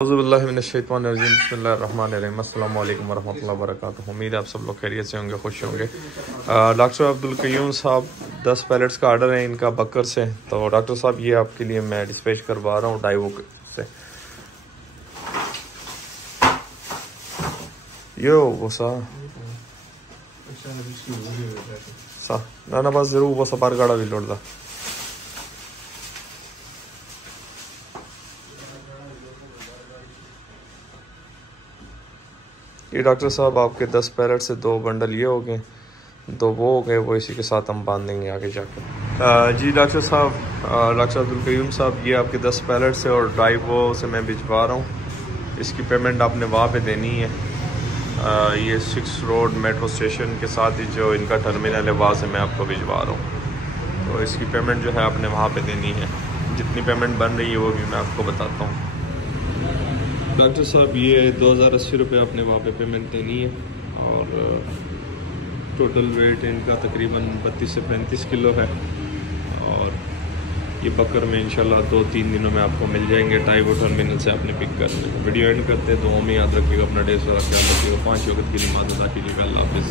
बिस्मिल्लाहिर्रहमानिर्रहीम अस्सलाम वालेकुम वरहमतुल्लाहि वबरकातुहू। उम्मीद है आप सब लोग खैरियत से होंगे, खुश होंगे। डॉक्टर अब्दुल क़य्यूम साहब 10 पैलेट्स का ऑर्डर है इनका बकर से। तो डॉक्टर साहब ये आपके लिए मैं डिस्पैच करवा रहा हूँ डाइवो से। यो वो सा ना बस जरूर वो सपार गाड़ा भी लौट दा। ये डॉक्टर साहब आपके 10 पैलेट से 2 बंडल ये हो गए, 2 वो हो गए, वो इसी के साथ हम बांध देंगे आगे जाकर। जी डॉक्टर साहब, डॉक्टर अब्दुल क़य्यूम साहब ये आपके 10 पैलेट से और ड्राइवो से मैं भिजवा रहा हूँ। इसकी पेमेंट आपने वहाँ पे देनी है। ये 6 रोड मेट्रो स्टेशन के साथ ही जो इनका टर्मिनल है वहाँ से मैं आपको भिजवा रहा हूँ। तो इसकी पेमेंट जो है आपने वहाँ पर देनी है। जितनी पेमेंट बन रही है वो भी मैं आपको बताता हूँ। डॉक्टर साहब ये 2080 रुपये आपने वहाँ पे पेमेंट देनी है और टोटल वेट इनका तकरीबन 32 से 35 किलो है। और ये बकर में इंशाल्लाह 2-3 दिनों में आपको मिल जाएंगे। डाइवो टर्मिनल से आपने पिक करना है। वीडियो एंड करते हैं। दुआ में याद रखिएगा, अपना ढेर सारा ख्याल रखिएगा। 5 वक्त की नमाज़ अदा कीजिएगा। अल्लाह हाफ़िज़।